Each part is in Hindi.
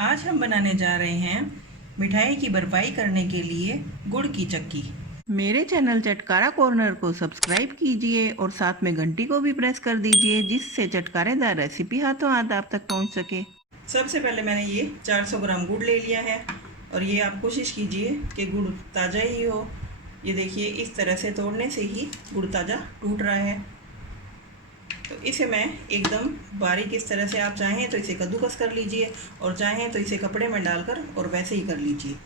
आज हम बनाने जा रहे हैं मिठाई की भरपाई करने के लिए गुड़ की चक्की। मेरे चैनल चटकारा कॉर्नर को सब्सक्राइब कीजिए और साथ में घंटी को भी प्रेस कर दीजिए जिससे चटकारेदार रेसिपी हाथों हाथ आप तक पहुंच सके। सबसे पहले मैंने ये 400 ग्राम गुड़ ले लिया है और ये आप कोशिश कीजिए कि गुड़ ताज़ा ही हो। ये देखिए इस तरह से तोड़ने से ही गुड़ ताज़ा टूट रहा है। तो इसे मैं एकदम बारीक इस तरह से, आप चाहें तो इसे कद्दूकस कर लीजिए और चाहें तो इसे कपड़े में डालकर और वैसे ही कर लीजिए।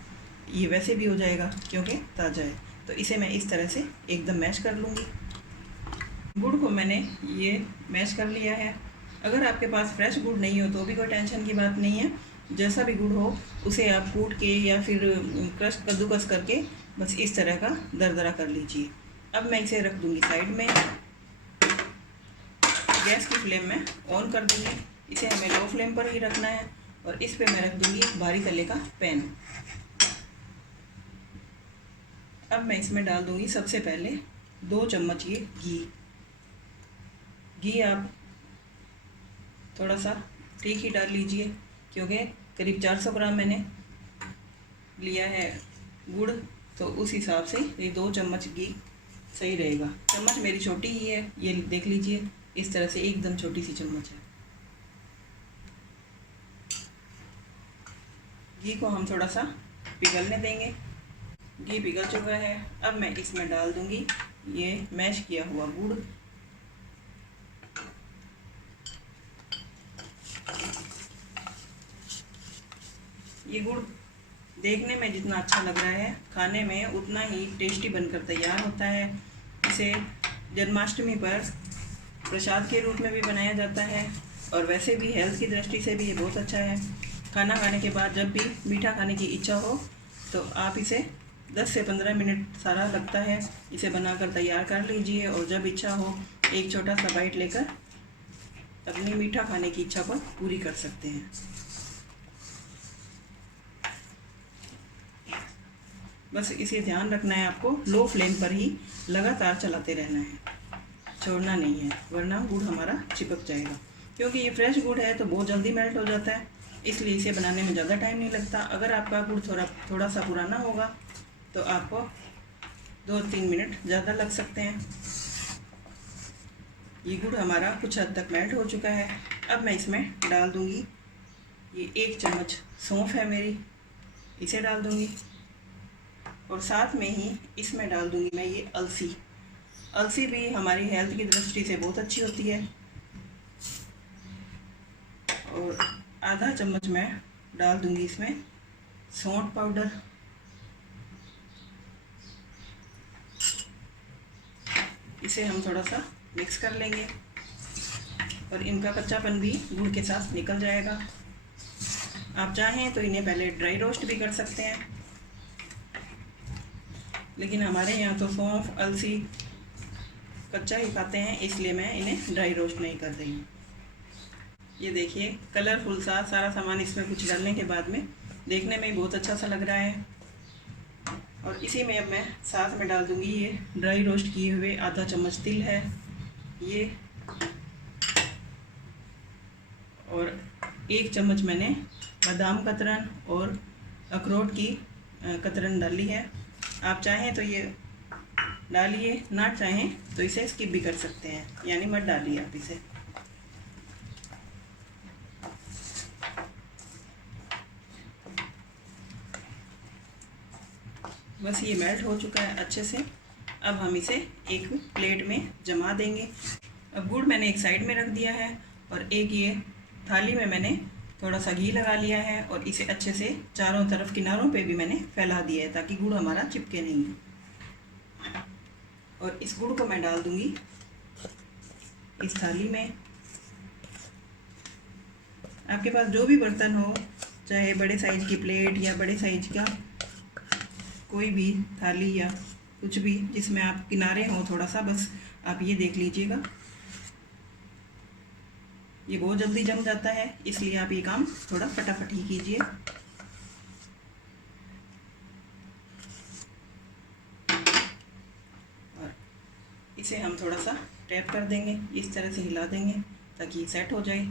ये वैसे भी हो जाएगा क्योंकि ताज़ा है। तो इसे मैं इस तरह से एकदम मैश कर लूँगी। गुड़ को मैंने ये मैश कर लिया है। अगर आपके पास फ्रेश गुड़ नहीं हो तो भी कोई टेंशन की बात नहीं है। जैसा भी गुड़ हो उसे आप कूट के या फिर क्रश कद्दूकस करके बस इस तरह का दरदरा कर लीजिए। अब मैं इसे रख दूँगी साइड में। गैस की फ्लेम में ऑन कर दूँगी। इसे हमें लो फ्लेम पर ही रखना है और इस पे मैं रख दूँगी एक भारी तले का पैन। अब मैं इसमें डाल दूँगी सबसे पहले 2 चम्मच ये घी आप थोड़ा सा ठीक ही डाल लीजिए क्योंकि करीब 400 ग्राम मैंने लिया है गुड़, तो उस हिसाब से ये 2 चम्मच घी सही रहेगा। चम्मच मेरी छोटी ही है, ये देख लीजिए इस तरह से एकदम छोटी सी चम्मच है। घी को हम थोड़ा सा पिघलने देंगे। घी पिघल चुका है। अब मैं इसमें डाल दूंगी ये मैश किया हुआ गुड़। ये गुड़ देखने में जितना अच्छा लग रहा है, खाने में उतना ही टेस्टी बनकर तैयार होता है। इसे जन्माष्टमी पर प्रसाद के रूप में भी बनाया जाता है और वैसे भी हेल्थ की दृष्टि से भी ये बहुत अच्छा है। खाना खाने के बाद जब भी मीठा खाने की इच्छा हो तो आप इसे 10 से 15 मिनट सारा लगता है, इसे बनाकर तैयार कर लीजिए और जब इच्छा हो एक छोटा सा बाइट लेकर अपनी मीठा खाने की इच्छा को पूरी कर सकते हैं। बस इसे ध्यान रखना है, आपको लो फ्लेम पर ही लगातार चलाते रहना है, छोड़ना नहीं है वरना गुड़ हमारा चिपक जाएगा। क्योंकि ये फ्रेश गुड़ है तो बहुत जल्दी मेल्ट हो जाता है, इसलिए इसे बनाने में ज़्यादा टाइम नहीं लगता। अगर आपका गुड़ थोड़ा सा पुराना होगा तो आपको 2-3 मिनट ज़्यादा लग सकते हैं। ये गुड़ हमारा कुछ हद तक मेल्ट हो चुका है। अब मैं इसमें डाल दूँगी ये 1 चम्मच सौंफ है मेरी, इसे डाल दूँगी और साथ में ही इसमें डाल दूँगी मैं ये अलसी। अलसी भी हमारी हेल्थ की दृष्टि से बहुत अच्छी होती है। और आधा चम्मच मैं डाल दूँगी इसमें सौंठ पाउडर। इसे हम थोड़ा सा मिक्स कर लेंगे और इनका कच्चापन भी गुड़ के साथ निकल जाएगा। आप चाहें तो इन्हें पहले ड्राई रोस्ट भी कर सकते हैं, लेकिन हमारे यहाँ तो सौंफ अलसी कच्चा ही खाते हैं, इसलिए मैं इन्हें ड्राई रोस्ट नहीं कर रही हूँ। ये देखिए कलरफुल सा सारा सामान इसमें कुछ डालने के बाद में देखने में बहुत अच्छा सा लग रहा है। और इसी में अब मैं साथ में डाल दूँगी ये ड्राई रोस्ट किए हुए आधा चम्मच तिल है ये, और 1 चम्मच मैंने बादाम कतरन और अखरोट की कतरन डाली है। आप चाहें तो ये डालिए, ना चाहें तो इसे स्किप भी कर सकते हैं, यानी मत डालिए आप इसे। बस ये मेल्ट हो चुका है अच्छे से। अब हम इसे एक प्लेट में जमा देंगे। अब गुड़ मैंने एक साइड में रख दिया है और एक ये थाली में मैंने थोड़ा सा घी लगा लिया है और इसे अच्छे से चारों तरफ किनारों पे भी मैंने फैला दिया है ताकि गुड़ हमारा चिपके नहीं। और इस गुड़ को मैं डाल दूंगी इस थाली में। आपके पास जो भी बर्तन हो, चाहे बड़े साइज की प्लेट या बड़े साइज का कोई भी थाली या कुछ भी जिसमें आप किनारे हो थोड़ा सा, बस आप ये देख लीजिएगा। ये बहुत जल्दी जम जाता है, इसलिए आप ये काम थोड़ा फटाफट ही कीजिए। और इसे हम थोड़ा सा टैप कर देंगे, इस तरह से हिला देंगे ताकि सेट हो जाए।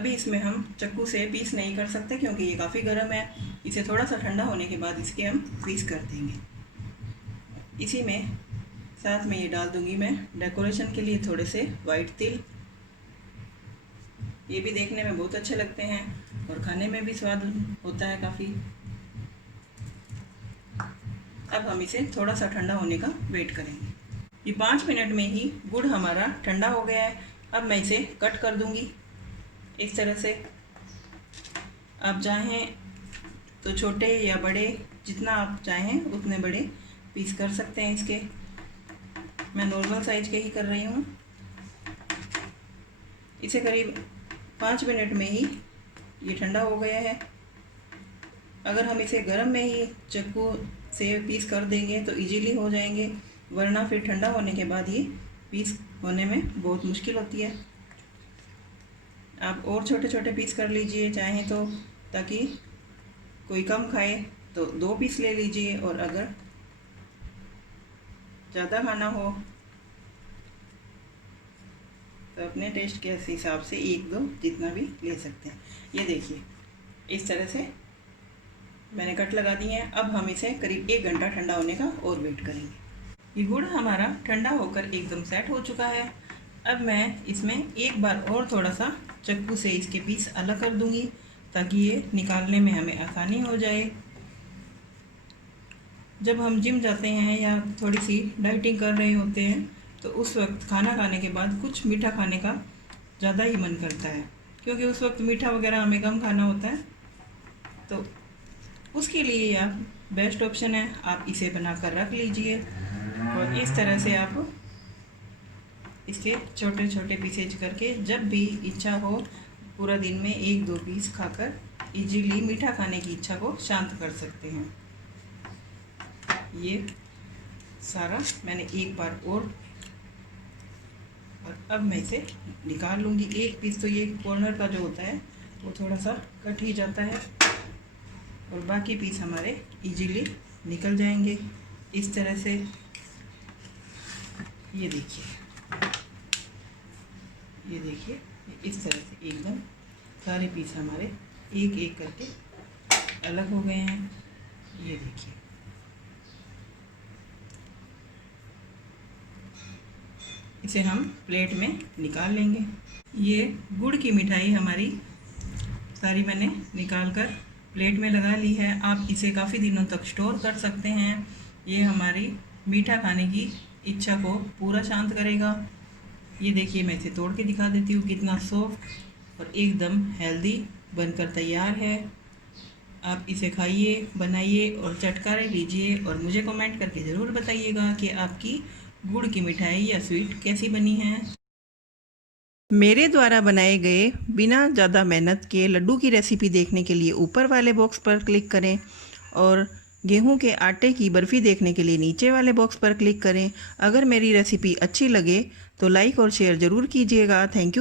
अभी इसमें हम चाकू से पीस नहीं कर सकते क्योंकि ये काफ़ी गर्म है। इसे थोड़ा सा ठंडा होने के बाद इसके हम पीस कर देंगे। इसी में साथ में ये डाल दूंगी मैं डेकोरेशन के लिए थोड़े से वाइट तिल। ये भी देखने में बहुत अच्छे लगते हैं और खाने में भी स्वाद होता है काफ़ी। अब हम इसे थोड़ा सा ठंडा होने का वेट करेंगे। ये 5 मिनट में ही गुड़ हमारा ठंडा हो गया है। अब मैं इसे कट कर दूंगी इस तरह से। आप चाहें तो छोटे या बड़े, जितना आप चाहें उतने बड़े पीस कर सकते हैं इसके। मैं नॉर्मल साइज के ही कर रही हूँ। इसे करीब 5 मिनट में ही ये ठंडा हो गया है। अगर हम इसे गर्म में ही चाकू से पीस कर देंगे तो इजीली हो जाएंगे, वरना फिर ठंडा होने के बाद ये पीस होने में बहुत मुश्किल होती है। आप और छोटे छोटे पीस कर लीजिए चाहें तो, ताकि कोई कम खाए तो 2 पीस ले लीजिए, और अगर ज़्यादा खाना हो तो अपने टेस्ट के हिसाब से 1-2 जितना भी ले सकते हैं। ये देखिए इस तरह से मैंने कट लगा दी है। अब हम इसे करीब 1 घंटा ठंडा होने का और वेट करेंगे। ये गुड़ हमारा ठंडा होकर एकदम सेट हो चुका है। अब मैं इसमें एक बार और थोड़ा सा चाकू से इसके पीस अलग कर दूंगी ताकि ये निकालने में हमें आसानी हो जाए। जब हम जिम जाते हैं या थोड़ी सी डाइटिंग कर रहे होते हैं तो उस वक्त खाना खाने के बाद कुछ मीठा खाने का ज़्यादा ही मन करता है, क्योंकि उस वक्त मीठा वगैरह हमें कम खाना होता है। तो उसके लिए आप बेस्ट ऑप्शन है, आप इसे बनाकर रख लीजिए और इस तरह से आप इसके छोटे छोटे पीसेज करके जब भी इच्छा हो पूरा दिन में 1-2 पीस खाकर इजीली मीठा खाने की इच्छा को शांत कर सकते हैं। ये सारा मैंने एक बार और अब मैं इसे निकाल लूँगी। एक पीस तो ये कॉर्नर का जो होता है वो थोड़ा सा कट ही जाता है और बाकी पीस हमारे इजीली निकल जाएंगे इस तरह से। ये देखिए इस तरह से एकदम सारे पीस हमारे एक एक करके अलग हो गए हैं। ये देखिए इसे हम प्लेट में निकाल लेंगे। ये गुड़ की मिठाई हमारी सारी मैंने निकाल कर प्लेट में लगा ली है। आप इसे काफ़ी दिनों तक स्टोर कर सकते हैं। ये हमारी मीठा खाने की इच्छा को पूरा शांत करेगा। ये देखिए मैं इसे तोड़ के दिखा देती हूँ, कितना सॉफ्ट और एकदम हेल्दी बनकर तैयार है। आप इसे खाइए, बनाइए और चटकारे लीजिए और मुझे कमेंट करके ज़रूर बताइएगा कि आपकी गुड़ की मिठाई या स्वीट कैसी बनी है। मेरे द्वारा बनाए गए बिना ज़्यादा मेहनत के लड्डू की रेसिपी देखने के लिए ऊपर वाले बॉक्स पर क्लिक करें और गेहूं के आटे की बर्फ़ी देखने के लिए नीचे वाले बॉक्स पर क्लिक करें। अगर मेरी रेसिपी अच्छी लगे तो लाइक और शेयर ज़रूर कीजिएगा। Thank you.